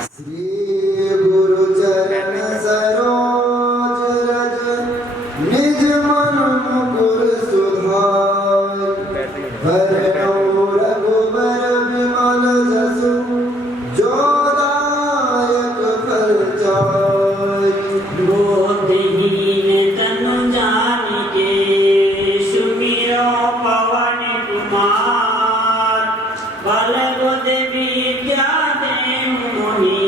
श्री गुरु चरण सरोज रज निज मन मुकुर सुधार भरनौ रघुबर विमल जसु जो दायक फल चारि। बोधहीन तनु जानिके सुमिरो पवन कुमार बल बुद्धि विद्या देहु मोहि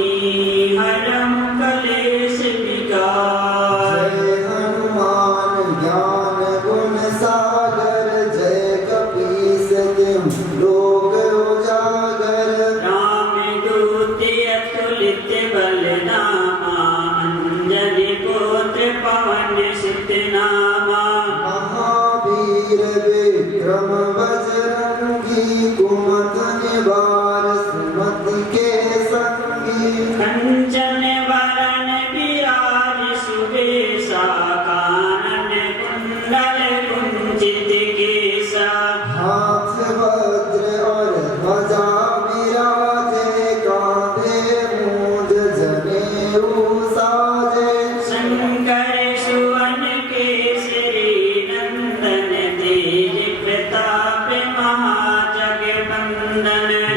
हरम कलेश विकार। जय हनुमान ज्ञान गुण सागर जय कपीस तिहुँ लोक उजागर। राम दूत अतुलित बल धामा अंजनी पुत्र पवन सुत नामा। महावीर विक्रम बजरंगी कुमति निवार सुमति के संगी। कंचन वरण विराज सुबेसा कानन कुंडल कुंचित केसा। हाथ वज्र और ध्वजा विराजे कांधे मूंज जनेऊ साजे। शंकर सुवन केसरी नंदन तेज प्रताप महाजगवंदन।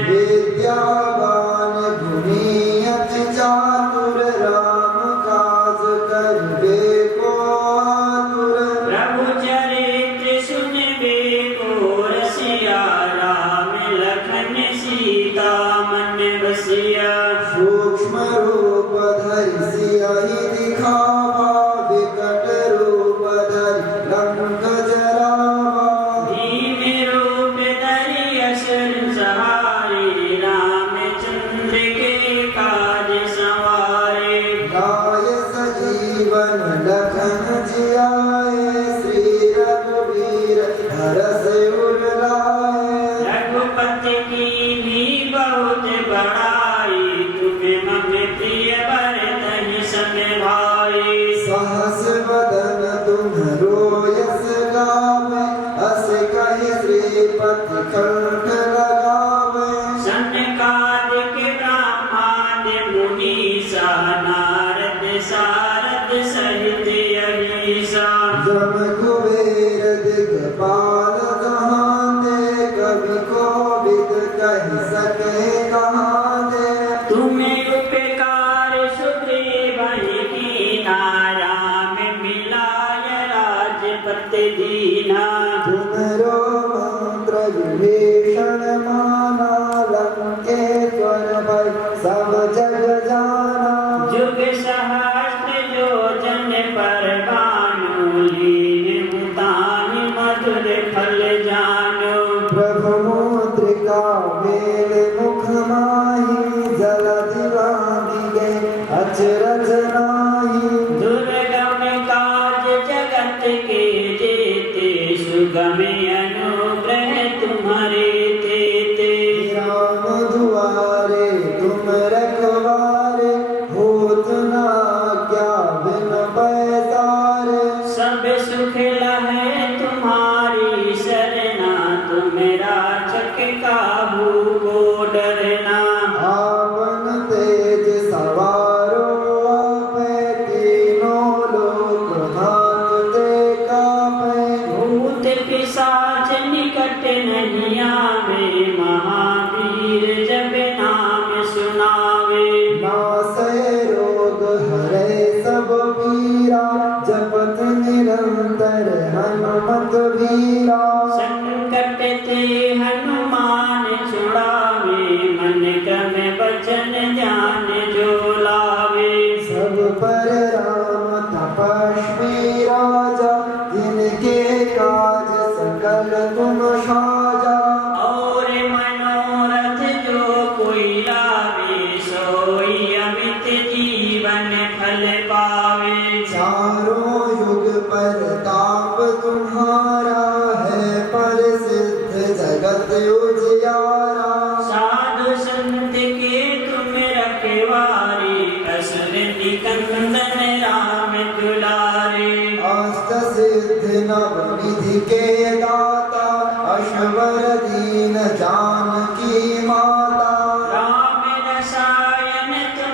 विद्यावान गुणी अति चातुर राम काज करिबे को आतुर। प्रभु चरित्र सुनबे को रसिया राम लखन सीता मन बसिया। सूक्ष्म रूप धरि सियहि दिखावा विकट रूप धरि लंक जरावा। भीम रूप धरि असुर सहारे रामचंद्र के काज सवारे। लाय सजीवन लखन जियाए श्री रघुवीर हरष उर लाए। रघुपति की भी बहुत बड़ाई तुम्हें मम प्रिय भरतहि सन भाई। सहस वदन तुम्हरो यस गावे अस कहि श्रीपति कंठ लगावे। सनकादिक ब्रह्मादि मुनीसा नारद सारद सहित अहीसा। जम कुबेर दिगपाल कहाते कवि कोविद कहि सके कहाते। तुम्हें उपकार सुग्रीवहि कीना राम मिलाय राजपति दीना। तुमरो मंत्र विभीषण माना लंकेश्वर भय सब जग जाना। जुग सहस्त्र योजन पर भानु लीन मुतान मधुर फल जानो। प्रभु मुद्रिका मेल मुख माहि जलधि वाहि गए अचरज नाहि। दुर्गम काज जगत के जेते सुगम अनुग्रह तुम्हारे तेते। राम दुआरे तुम रखवारे होत न आज्ञा बिन पैसारे। सब सुख लहै तुम्हारी सरना तुम राक्षक काहू को डरना। आपन तेज सवारो आपे तीनों लोक हांकते कापे। भूत पिशाच निकट नहीं आवे महावीर जब नाम सुनावे। नासै रोग हरै सब पीरा जपत निरंतर हनुमत वीरा। संकट ते हनुमान छुड़ावे मन क्रम बचन ध्यान जो लावे। सब पर राम तपस्वी राजा जिनके काज सकल तुम साजा। और मनोरथ जो कोई लावे सोई अमित जीवन फल पावे। चारों युग परताप तुम्हारा है प्रसिद्ध जगत उजियारा। साधु संत के तुम रखवारे असुर निकंदन राम दुलारे। अष्ट सिद्धि नव निधि के दाता अष्टवर दीन जानकी माता। राम रसायन तुम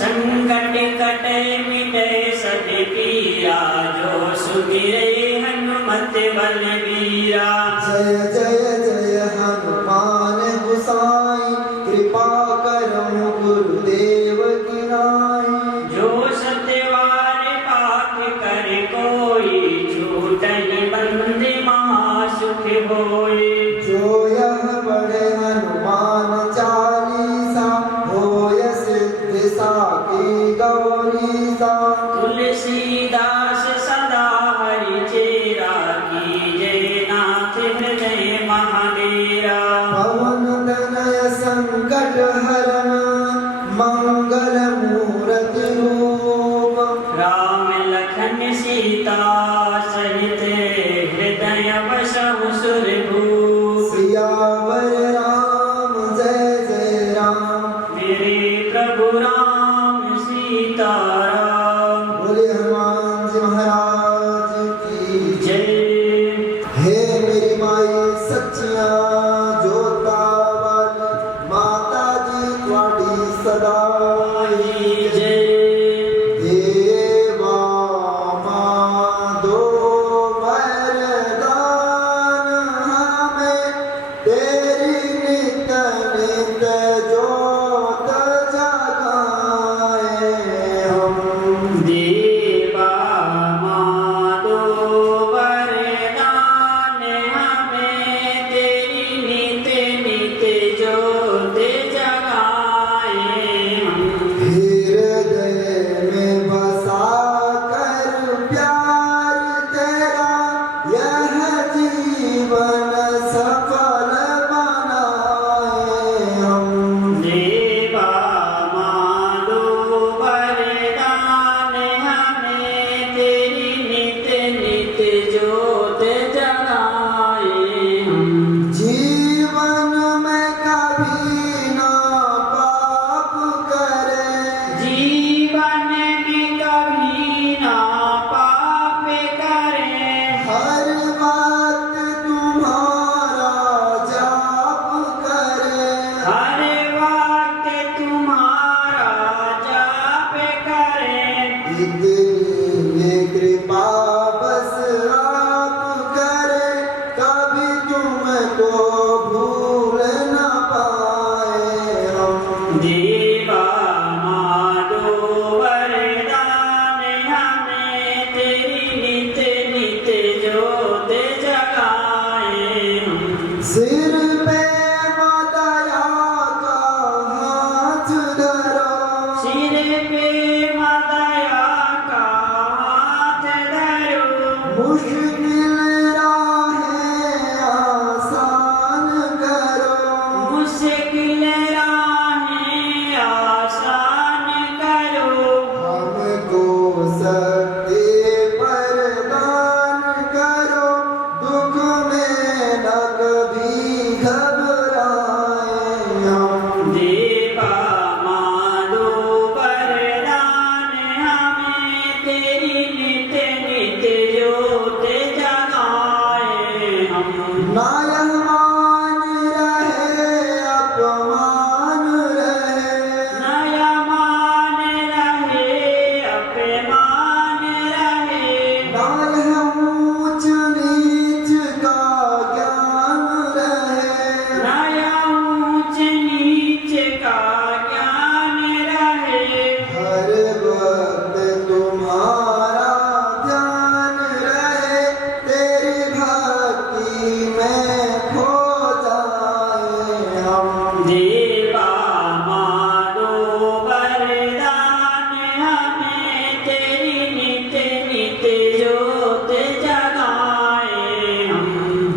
संकट कटे मिटे सब पीरा, जो सुमिरे हनुमत बलबीरा। जय जय जय हनुमान गोसाई, कृपा करो गुरुदेव की नाई। जो सत्यवार पाठ करे कोई, छूटहि बंद महासुख होय। जो यह पढ़े हनुमान चालीसा, होय सिद्धि साखी गौरीसा। तुलसीदास सदा हरि चेरा, कीजे नाथ हृदय महाडेरा। पवन तनय संकट हरन, मंगल मूर्ति रूप। राम लखन सीता सहित, हृदय बसहु सुरभूप। सियावर राम जय जय राम, मेरे प्रभु राम सीताराम। बोले हनुमान जी महाराज की जय। हे मेरी माई सच्चिया जोता वाली, माता जी तुम्हारी सदा जय। देवा मां दो वरदान हमें, तेरी नित नित जोत जगाए हम। देवा माधो वरदान हमें, तेरी नित नित जोत जगाए हम। हृदय में बसा कर प्यार तेरा, यह जीवन सफल बनाए हम। देवा माधो वरदान हमें, तेरी नित नित जोत जगाए हम। जीवन में कभी ना पाप करे, जीवन में कभी ना पाप करे। हर बात तुम्हारा जाप करे। हर वक्त तुम्हारा जाप करे। इतनी ये कृपा बस आप करे, कभी तुमको भूल न पाए हम। देवा माधो वरदान हमें, तेरी नित नित जोत जगाए हम। सिर पे माताया का हाथ धरो, सिर पे मादया का हाथ धरो। मुश्किल राहें आसान करो। मुश्किल राहें आसान करो। हमको शक्ति प्रदान करो, दुख में न कभी घबराए हम। देवा माधो वरदान हमें, तेरी नित नित जोत जगाए हम। ना यह मान रहे अपमान रहे, नया मान रहे अपमान रहे। ना यह ऊंच नीच का ज्ञान रहे। नया ऊंच नीच का ज्ञान रहे। हर वक्त तुम्हारा ध्यान रहे, तेरी भक्ति में खो जाए हम। देवा माधो वरदान हमें, तेरी नित नित जोत जगाए हम।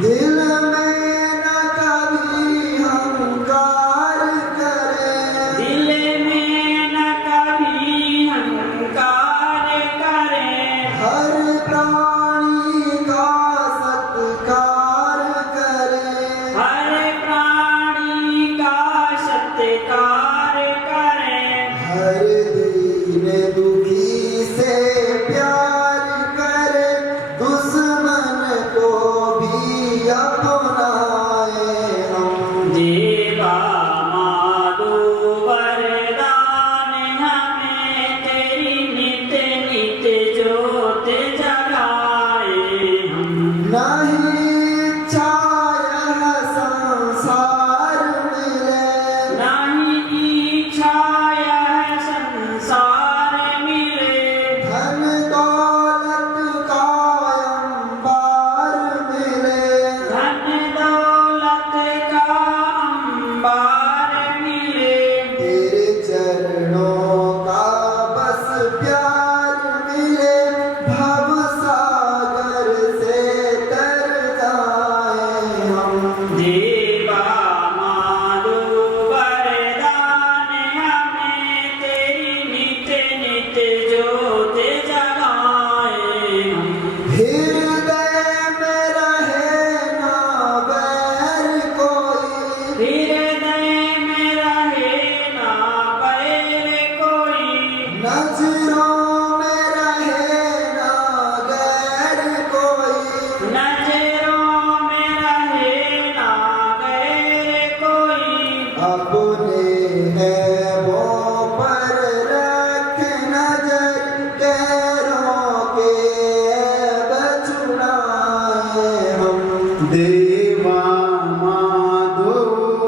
दिल में न कभी हंकार करें, दिल में न कभी हंकार करें। हर प्राणी का सत्कार करें। हर प्राणी का सत्कार करें। हर दीन दुखी से प्यार करें, दुश्मन को भी अपनाए हम। देवा माधो वरदान हमें, नजरों में रहे ना गैर कोई नजरों में रहे ना गैर कोई अपने ऐबों पर रख नजर गैरों के ऐब छुड़ाए हम देवा माधो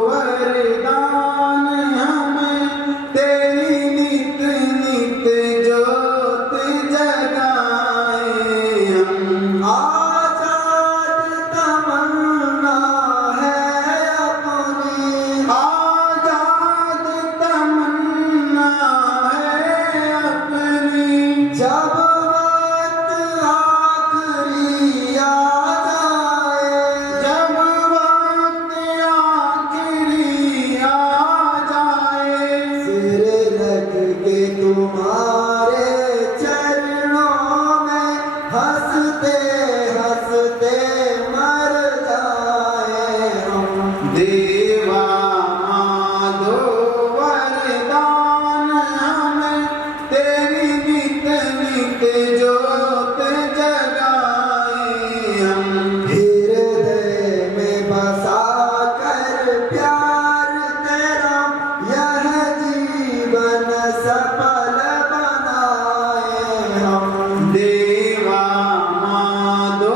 वरदान हमें तेरी नित नित ज्योत जगाए हम आजाद तमन्ना है अपनी आजाद तमन्ना है अपनी जब वक्त आखिरी आ जाए जब वक्त आखिरी आ जाए सिर रख के तुम्हारे चरणों में हंसते हंसते मर जाए हम देवा माधो वरदान हमें तेरी नित नित ज्योत जगाए हम हृदय में बसा कर प्यार तेरा यह जीवन सफल बनाए हम देवा माधो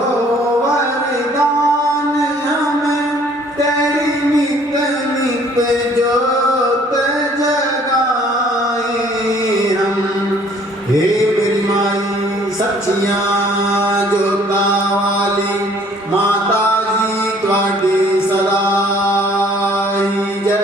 वरदान हमें तेरी नित नित ज्योत जगाए हम हे मेरी माई सच्चियां जोता वाली माता जी ਤੁਹਾਡੀ ਸਦਾ ਹੀ ਜੈ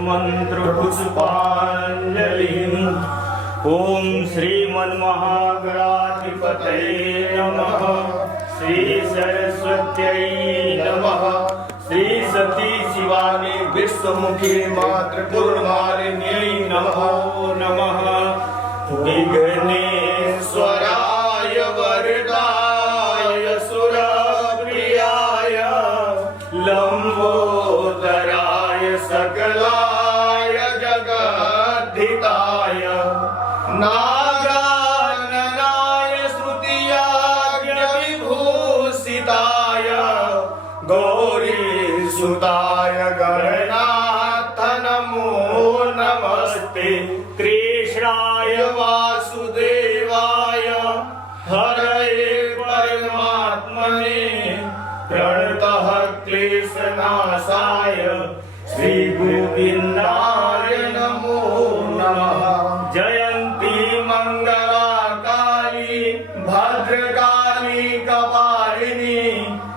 मंत्र पुष्पांजलि। ओम श्रीमन्महागणाधिपतये नमः। श्री सरस्वत्यै नमः। श्री सती शिवानी विश्वमुखी मातृपूर्णमालिन्यै नमो नमः। विघ्नेश्वराय वरदाय सुरप्रियाय लंबोदराय सकलाय जगद्धिताय नागाननाय श्रुतियाज्ञविभूषिताय गौरीसुताय गणनाथ नमो नमस्ते। कृष्णाय वासुदेवाय हरये परमात्मने प्रणतः क्लेशनाशाय श्री गोविंदाय नमो नमः। जयंती मंगला काली भद्रकाली कपालिनी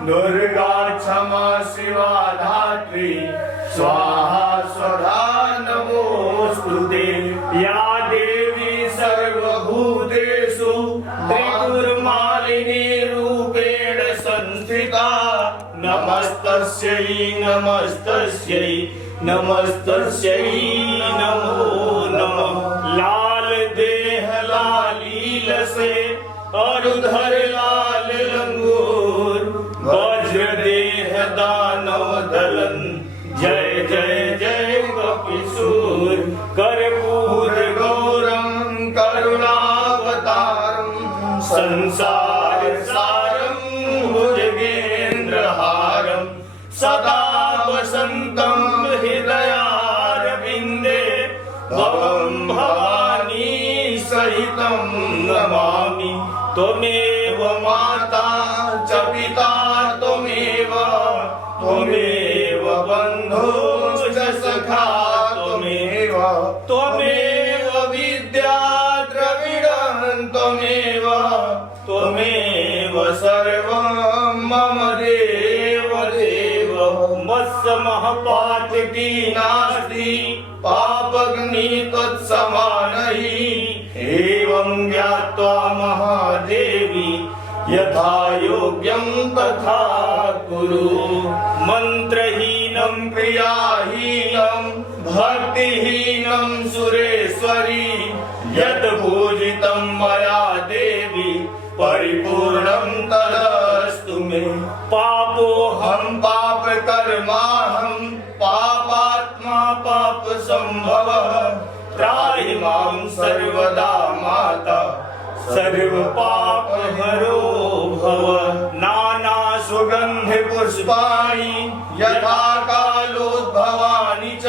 दुर्गा क्षमा शिवा धात्री स्वाहा स्वधा नमोस्तुते। या देवी सर्वभूतेषु त्रिपुरमालिनी रूपेण संस्थिता नमस्तस्यै नमस्तस्यै नमस्तस्यै नमो नमः। लाल देह लालील से अरुधर लाल लंगूर वज्र देह दानव दलन जय जय जय कपिसूर। कर्पूर गौरम करुणावतारम संसार सारम भुजगेन्द्रहारम सदा वसंतम हृदयारविंदे भवं भवानी सहितं नमामि। त्वमेव माता च पिता त्वमेव त्वमेव बन्धो च सखा त्वमेव त्वमेव विद्या द्रविणं त्वमेव त्वमेव सर्वं मम देव देव। मत्समः पातकी नास्ति पापग्नि तत्समानहि। एवं ज्ञात्वा महादेवी यथा योग्यं तथा कुरु। मंत्रहीनं क्रियाहीनं भक्तिहीनं सुरेश्वरी यत् पूजितं मया देवी परिपूर्णं तदस्तु मे। पापोऽहं पापकर्माहं पापात्मा पापसंभवः त्राहि मां सर्वदा माता सर्व पाप हरो भव। नाना सुगंध पुष्पाणि यथा कालोद्भवानि च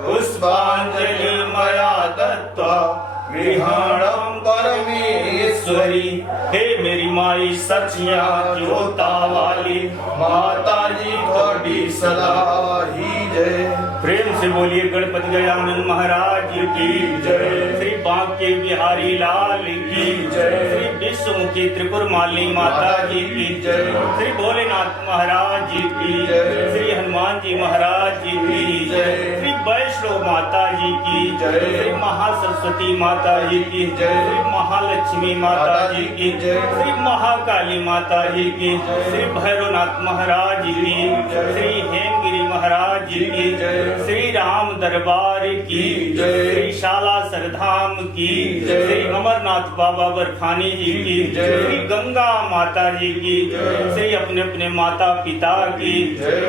पुष्पांजलि मया दत्त्वा गृहाणं परमेश्वरी। हे मेरी माई सचिया ज्योता वाली माता जी थोड़ी सदा ही जय। प्रेम से बोलिए गणपति गजानन महाराज की जय। श्री बांके बिहारी लाल की जय। श्री विश्वमुखी त्रिपुर माली माता जी की जय। श्री भोलेनाथ महाराज जी की जय। श्री हनुमान जी महाराज जी की जय। श्री वैष्णव माता जी की जय। श्री महासरस्वती माता जी की जय। श्री महालक्ष्मी माता जी की जय। श्री महाकाली माता जी की जय। श्री भैरवनाथ महाराज जी की जय। श्री हेमगिरी महाराज जी की जय। श्री राम दरबार की जय। श्री शाला सरधाम की जय। श्री अमरनाथ बाबा बरखानी जी की जय। श्री गंगा माता जी की जय। श्री अपने अपने माता पिता की जय।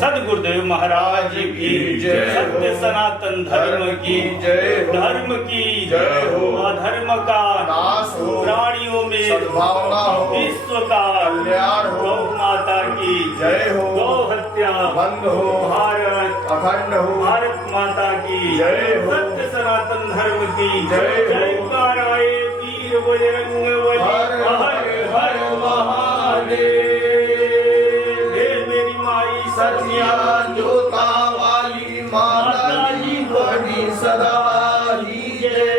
सदगुरुदेव महाराज जी की जय। सत्य सनातन धर्म की जय। धर्म की जय हो। अधर्म का नाश हो। प्राणियों में सद्भावना हो। विश्व का कल्याण हो। गौ माता की जय हो। गौ हत्या बंद हो। भारत अखंड हो। भारत माता की जय हो। सत्य सनातन धर्म की जय। जयकाराय वीर बजरंग बली हर हर महादेव। हे मेरी माई सचिया ज्योता वाली माता जी बड़ी सदा ही जय।